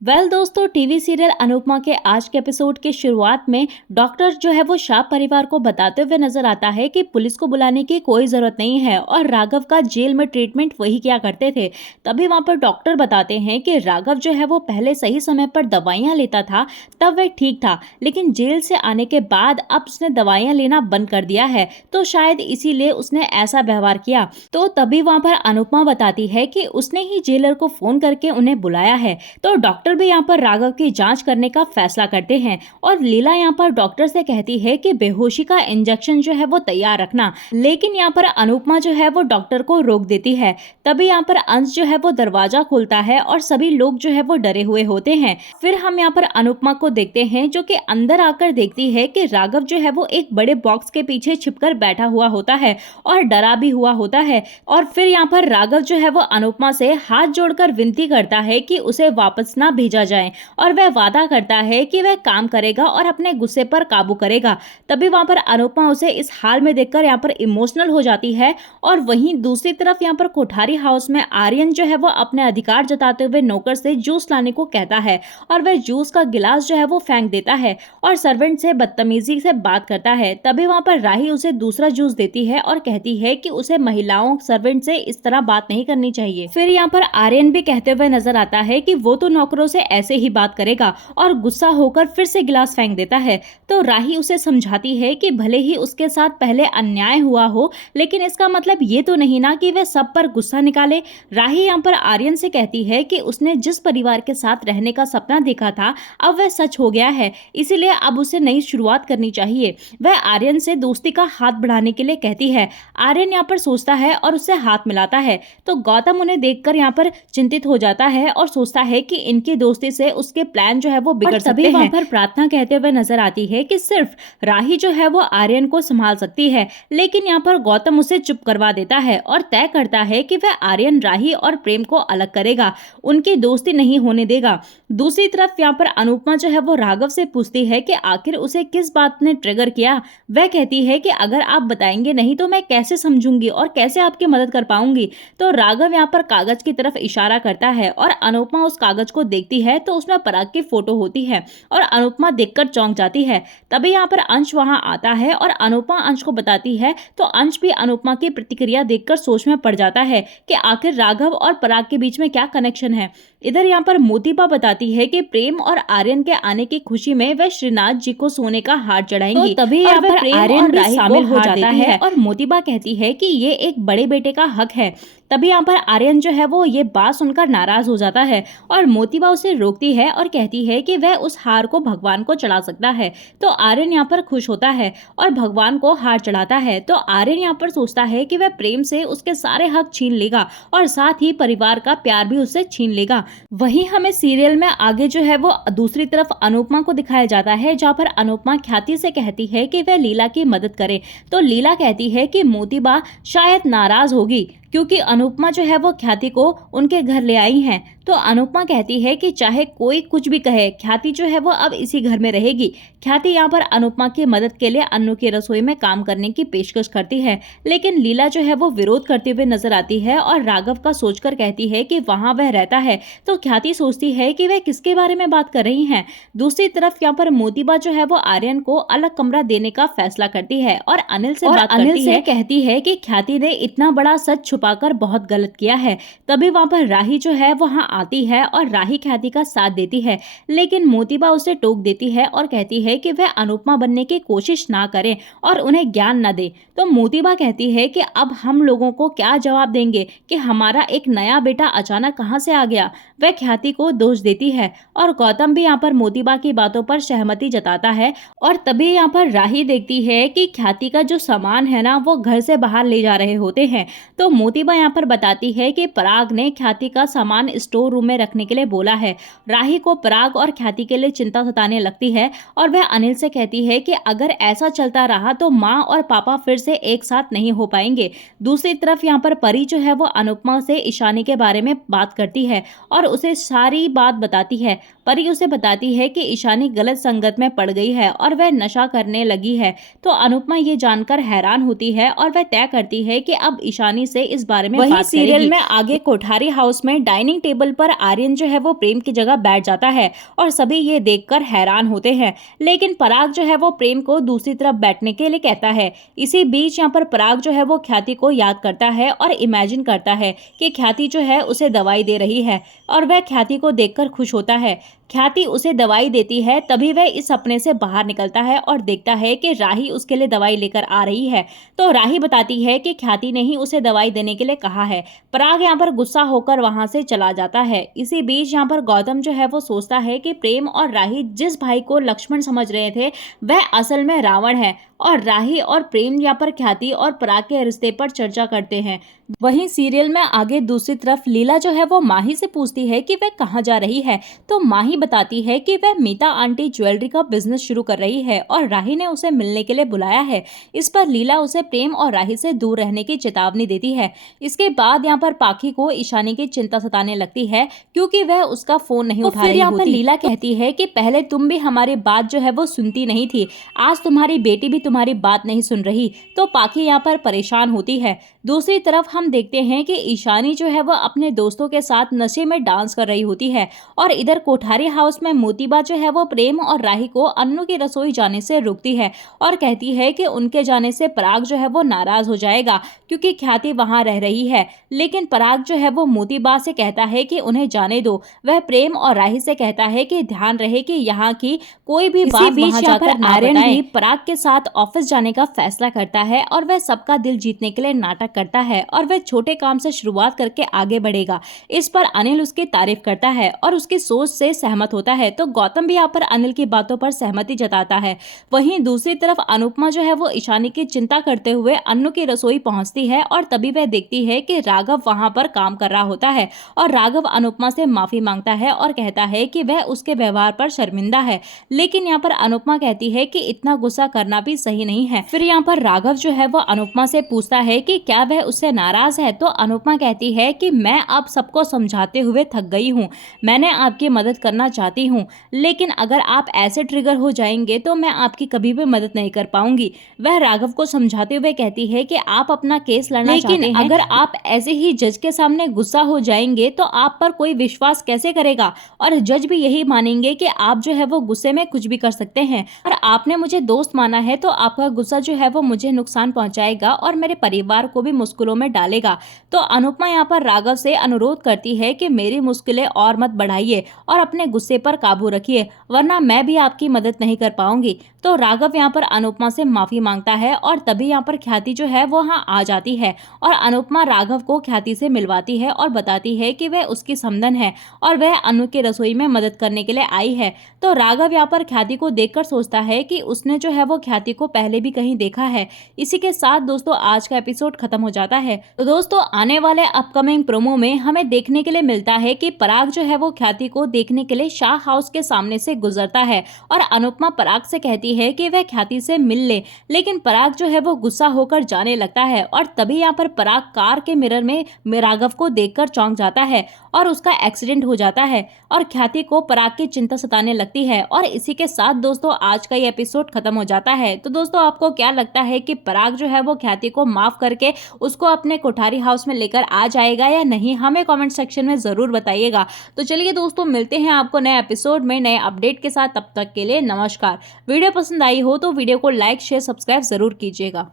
दोस्तों, TV serial Anupama के आज के एपिसोड की शुरुआत में डॉक्टर जो है वो श्राप परिवार को बताते हुए नजर आता है कि पुलिस को बुलाने की कोई जरूरत नहीं है और राघव का जेल में ट्रीटमेंट वही किया करते थे। तभी वहां पर डॉक्टर बताते हैं कि राघव जो है वो पहले सही समय पर दवाइयां लेता था, तब वह ठीक था, लेकिन जेल से आने के बाद अब उसने दवाइयां लेना बंद कर दिया है, तो शायद इसीलिए उसने ऐसा व्यवहार किया। तो तभी वहां पर अनुपमा बताती है कि उसने ही जेलर को फोन करके उन्हें बुलाया है। तो डॉक्टर भी यहाँ पर राघव की जांच करने का फैसला करते हैं और लीला यहाँ पर डॉक्टर से कहती है कि बेहोशी का इंजेक्शन जो है वो तैयार रखना, लेकिन यहाँ पर अनुपमा जो है वो डॉक्टर को रोक देती है। तभी यहाँ पर अंश जो है वो दरवाजा खोलता है और सभी लोग जो है वो डरे हुए होते हैं। फिर हम यहाँ पर अनुपमा को देखते हैं जो कि अंदर आकर देखती है कि राघव जो है वो एक बड़े बॉक्स के पीछे छिपकर बैठा हुआ होता है और डरा भी हुआ होता है। और फिर यहाँ पर राघव जो है वो अनुपमा से हाथ जोड़कर विनती करता है कि उसे वापस ना भेजा जाए और वह वादा करता है कि वह काम करेगा और अपने गुस्से पर काबू करेगा। तभी वहां पर अनुपमा उसे इस हाल में देखकर यहाँ पर इमोशनल हो जाती है। और वहीं दूसरी तरफ यहाँ पर कोठारी हाउस में आर्यन जो है वो अपने अधिकार जताते हुए नौकर से जूस लाने को कहता है और वह जूस का गिलास जो है वो फेंक देता है और सर्वेंट से बदतमीजी से बात करता है। तभी वहां पर राही उसे दूसरा जूस देती है और कहती है कि उसे महिलाओं सर्वेंट से इस तरह बात नहीं करनी चाहिए। फिर यहाँ पर आर्यन भी कहते हुए नजर आता है कि वो तो नौकरों से ऐसे ही बात करेगा और गुस्सा होकर फिर से गिलास फेंक देता है। तो राही उसे समझाती है कि भले ही उसके साथ पहले अन्याय हुआ हो, लेकिन इसका मतलब ये तो नहीं ना कि वह सब पर गुस्सा निकाले। राही यहाँ पर आर्यन से कहती है कि उसने जिस परिवार के साथ रहने का सपना देखा था अब वह सच हो गया है, इसीलिए अब उसे नई शुरुआत करनी चाहिए। वह आर्यन से दोस्ती का हाथ बढ़ाने के लिए कहती है। आर्यन यहाँ पर सोचता है और उससे हाथ मिलाता है। तो गौतम उन्हें देखकर यहाँ पर चिंतित हो जाता है और सोचता है कि इनकी दोस्ती से उसके प्लान जो है वो बिगड़ सकते हैं। वहां पर प्रार्थना कहते हुए नजर आती है कि सिर्फ राही जो है वो आर्यन को संभाल सकती है, लेकिन यहाँ पर गौतम उसे चुप करवा देता है और तय करता है कि वह आर्यन, राही और प्रेम को अलग करेगा, उनकी दोस्ती नहीं होने देगा। दूसरी तरफ यहाँ पर अनुपमा जो है वो राघव से पूछती है कि आखिर उसे किस बात ने ट्रिगर किया। वह कहती है कि अगर आप बताएंगे नहीं तो मैं कैसे समझूंगी और कैसे आपकी मदद कर पाऊंगी। तो राघव यहाँ पर कागज की तरफ इशारा करता है और अनुपमा उस कागज को देखती है तो उसमें पराग की फोटो होती है और अनुपमा देखकर चौंक जाती है। तभी यहाँ पर अंश वहां आता है और अनुपमा अंश को बताती है तो अंश भी अनुपमा की प्रतिक्रिया देखकर सोच में पड़ जाता है कि आखिर राघव और पराग के बीच में क्या कनेक्शन है। इधर यहाँ पर मोतीबा बताती है कि प्रेम और आर्यन के आने की खुशी में वह श्रीनाथ जी को सोने का हार चढ़ाएंगी। तो तभी यहाँ पर आर्यन भी शामिल हो जाता है और मोतीबा कहती है कि ये एक बड़े बेटे का हक है। तभी यहाँ पर आर्यन जो है वो ये बात सुनकर नाराज हो जाता है और मोतीबा उसे रोकती है और कहती है कि वह उस हार को भगवान को चढ़ा सकता है। तो आर्यन यहाँ पर खुश होता है और भगवान को हार चढ़ाता है। तो आर्यन यहाँ पर सोचता है कि वह प्रेम से उसके सारे हक छीन लेगा और साथ ही परिवार का प्यार भी उससे छीन लेगा। वहीं हमें सीरियल में आगे जो है वो दूसरी तरफ अनुपमा को दिखाया जाता है, जहाँ पर अनुपमा ख्याति से कहती है कि वह लीला की मदद करे। तो लीला कहती है कि मोतीबा शायद नाराज होगी क्योंकि अनुपमा जो है वो ख्याति को उनके घर ले आई हैं। तो अनुपमा कहती है कि चाहे कोई कुछ भी कहे, ख्याति जो है वो अब इसी घर में रहेगी। ख्याति यहाँ पर अनुपमा की मदद के लिए अन्नू की रसोई में काम करने की पेशकश करती है, लेकिन लीला जो है वो विरोध करते हुए नजर आती है और राघव का सोचकर कहती है कि वहां वह रहता है। तो ख्याति सोचती है कि वह किसके बारे में बात कर रही है। दूसरी तरफ यहाँ पर मोतीबा जो है वो आर्यन को अलग कमरा देने का फैसला करती है और अनिल से बात करती है, कहती है कि ख्याति ने इतना बड़ा सच छुपाकर बहुत गलत किया है। तभी वहां पर राही जो है वहां आती है और राही ख्याति का साथ देती है, लेकिन मोतीबा उसे टोक देती है और कहती है कि वह अनुपमा बनने की कोशिश ना करे और उन्हें ज्ञान न दे। तो मोतीबा कहती है कि अब हम लोगों को क्या जवाब देंगे कि हमारा एक नया बेटा अचानक कहां से आ गया। वह ख्याति को दोष देती है और गौतम भी यहाँ पर मोतीबा की बातों पर सहमति जताता है। और तभी यहाँ पर राही देखती है कि ख्याति का जो सामान है ना वो घर से बाहर ले जा रहे होते हैं। तो मोतीबा यहाँ पर बताती है कि पराग ने ख्याति का सामान स्टोर रूम में रखने के लिए बोला है। राही को पराग और ख्याति के लिए चिंता सताने लगती है और वह अनिल से कहती है कि अगर ऐसा चलता रहा तो माँ और पापा फिर से एक साथ नहीं हो पाएंगे। दूसरी तरफ यहाँ पर परी जो है वो अनुपमा से ईशानी के बारे में बात करती है और उसे सारी बात बताती है। परी उसे बताती है कि ईशानी गलत संगत में पड़ गई है और वह नशा करने लगी है। तो अनुपमा ये जानकर हैरान होती है और वह तय करती है कि अब ईशानी से इस बारे में वही सीरियल में आगे कोठारी हाउस में डाइनिंग टेबल पर आर्यन जो है वो प्रेम की जगह बैठ जाता है और सभी ये देखकर हैरान होते हैं, लेकिन पराग जो है वो प्रेम को दूसरी तरफ बैठने के लिए कहता है। इसी बीच यहाँ पर पराग जो है वो ख्याति को याद करता है और इमेजिन करता है कि ख्याति जो है उसे दवाई दे रही है और वह ख्याति को देखकर खुश होता है। ख्याति उसे दवाई देती है, तभी वह इस सपने से बाहर निकलता है और देखता है कि राही उसके लिए दवाई लेकर आ रही है। तो राही बताती है कि ख्याति ने ही उसे दवाई देने के लिए कहा है। पराग यहाँ पर गुस्सा होकर वहां से चला जाता है। इसी बीच यहाँ पर गौतम जो है वो सोचता है कि प्रेम और राही जिस भाई को लक्ष्मण समझ रहे थे वह असल में रावण है, और राही और प्रेम यहाँ पर ख्याति और पराग के रिश्ते पर चर्चा करते हैं। वहीं सीरियल में आगे दूसरी तरफ लीला जो है वो माही से पूछती है कि वह कहाँ जा रही है, तो माही बताती है कि वह मीता आंटी ज्वेलरी का बिजनेस शुरू कर रही है और राही ने उसे मिलने के लिए बुलाया है। इस पर लीला उसे प्रेम और राही से दूर रहने की चेतावनी देती है। इसके बाद यहाँ पर पाखी को ईशानी की चिंता सताने लगती है क्योंकि वह उसका फोन नहीं उठा रही होती। लीला कहती है कि पहले तुम भी हमारी बात जो है वो सुनती नहीं थी, आज तुम्हारी बेटी भी तुम्हारी बात नहीं सुन रही, तो पाखी यहाँ पर परेशान होती है। दूसरी तरफ हम देखते हैं कि ईशानी जो है वह अपने दोस्तों के साथ नशे में डांस कर रही होती है और इधर कोठारी हाउस में मोतीबा जो है वो प्रेम और राही को अन्नू की रसोई जाने से रोकती है और कहती है कि उनके जाने से पराग जो है वो नाराज हो जाएगा क्योंकि ख्याति वहां रह रही है। लेकिन पराग जो है वो मोतीबा से कहता है कि उन्हें जाने दो। वह प्रेम और राही से कहता है कि ध्यान रहे कि यहाँ की कोई भी बात वहां जाकर ना बताएं। पराग के साथ ऑफिस जाने का फैसला करता है और वह सबका दिल जीतने के लिए नाटक करता है और वह छोटे काम से शुरुआत करके आगे बढ़ेगा। इस पर अनिल उसकी तारीफ करता है और उसकी सोच से सहमत होता है, तो गौतम भी यहाँ पर अनिल की बातों पर सहमति जताता है। वहीं दूसरी तरफ अनुपमा जो है वो ईशानी की चिंता करते हुए अन्नू की रसोई पहुंचती है और तभी वह देखती है कि राघव वहां पर काम कर रहा होता है और राघव अनुपमा से माफी मांगता है और कहता है कि वह उसके व्यवहार पर शर्मिंदा है। लेकिन यहाँ पर अनुपमा कहती है कि इतना गुस्सा करना भी सही नहीं है। फिर यहाँ पर राघव जो है वो अनुपमा से पूछता है कि क्या वह उससे नाराज है, तो अनुपमा कहती है कि मैं अब सबको समझाते हुए थक गई हूँ, मैंने आपकी मदद करना चाहती हूँ, लेकिन अगर आप ऐसे ट्रिगर हो जाएंगे तो मैं आपकी कभी भी मदद नहीं कर पाऊंगी। वह राघव को समझाते हुए कहती है कि आप अपना केस लड़ना चाहते हैं, अगर आप ऐसे ही जज के सामने गुस्सा हो जाएंगे तो आप पर कोई विश्वास कैसे करेगा, और जज भी यही मानेंगे कि आप जो है वो गुस्से में कुछ भी कर सकते हैं, और आपने मुझे दोस्त माना है तो आपका गुस्सा जो है वो मुझे नुकसान पहुंचाएगा और मेरे परिवार को भी मुश्किलों में डालेगा। तो अनुपमा यहाँ पर राघव से अनुरोध करती है कि मेरी मुश्किलें और मत बढ़ाइए और अपने गुस्से पर काबू रखिए, वरना मैं भी आपकी मदद नहीं कर पाऊंगी। तो राघव यहाँ पर अनुपमा से माफी मांगता है और तभी यहाँ पर ख्याति जो है वो वहाँ आ जाती है और अनुपमा राघव को ख्याति से मिलवाती है और बताती है कि वह उसकी समधन है और वह अनु की रसोई में मदद करने के लिए आई है। तो राघव यहाँ पर ख्याति को देखकर सोचता है कि उसने जो है वो ख्याति को पहले भी कहीं देखा है। इसी के साथ दोस्तों आज का एपिसोड खत्म हो जाता है। तो दोस्तों आने वाले अपकमिंग प्रोमो में हमें देखने के लिए मिलता है कि पराग जो है वो ख्याति को देखने के लिए शाह हाउस के सामने से गुजरता है और अनुपमा पराग से कहती है कि वह ख्याति से मिल ले, लेकिन पराग जो है वो गुस्सा होकर जाने लगता है और तभी यहाँ पर पराग कार के मिरर में राघव को देखकर चौंक जाता है और उसका एक्सीडेंट हो जाता है और ख्याति को पराग की चिंता सताने लगती है। और इसी के साथ दोस्तों आज का ये एपिसोड खत्म हो जाता है। तो दोस्तों आपको क्या लगता है कि पराग जो है वो ख्याति को माफ करके उसको अपने कोठारी हाउस में लेकर आ जाएगा या नहीं, हमें कमेंट सेक्शन में जरूर बताइएगा। तो चलिए दोस्तों मिलते हैं आपको नए एपिसोड में नए अपडेट के साथ, तब तक के लिए नमस्कार। वीडियो पसंद आई हो तो वीडियो को लाइक शेयर सब्सक्राइब जरूर कीजिएगा।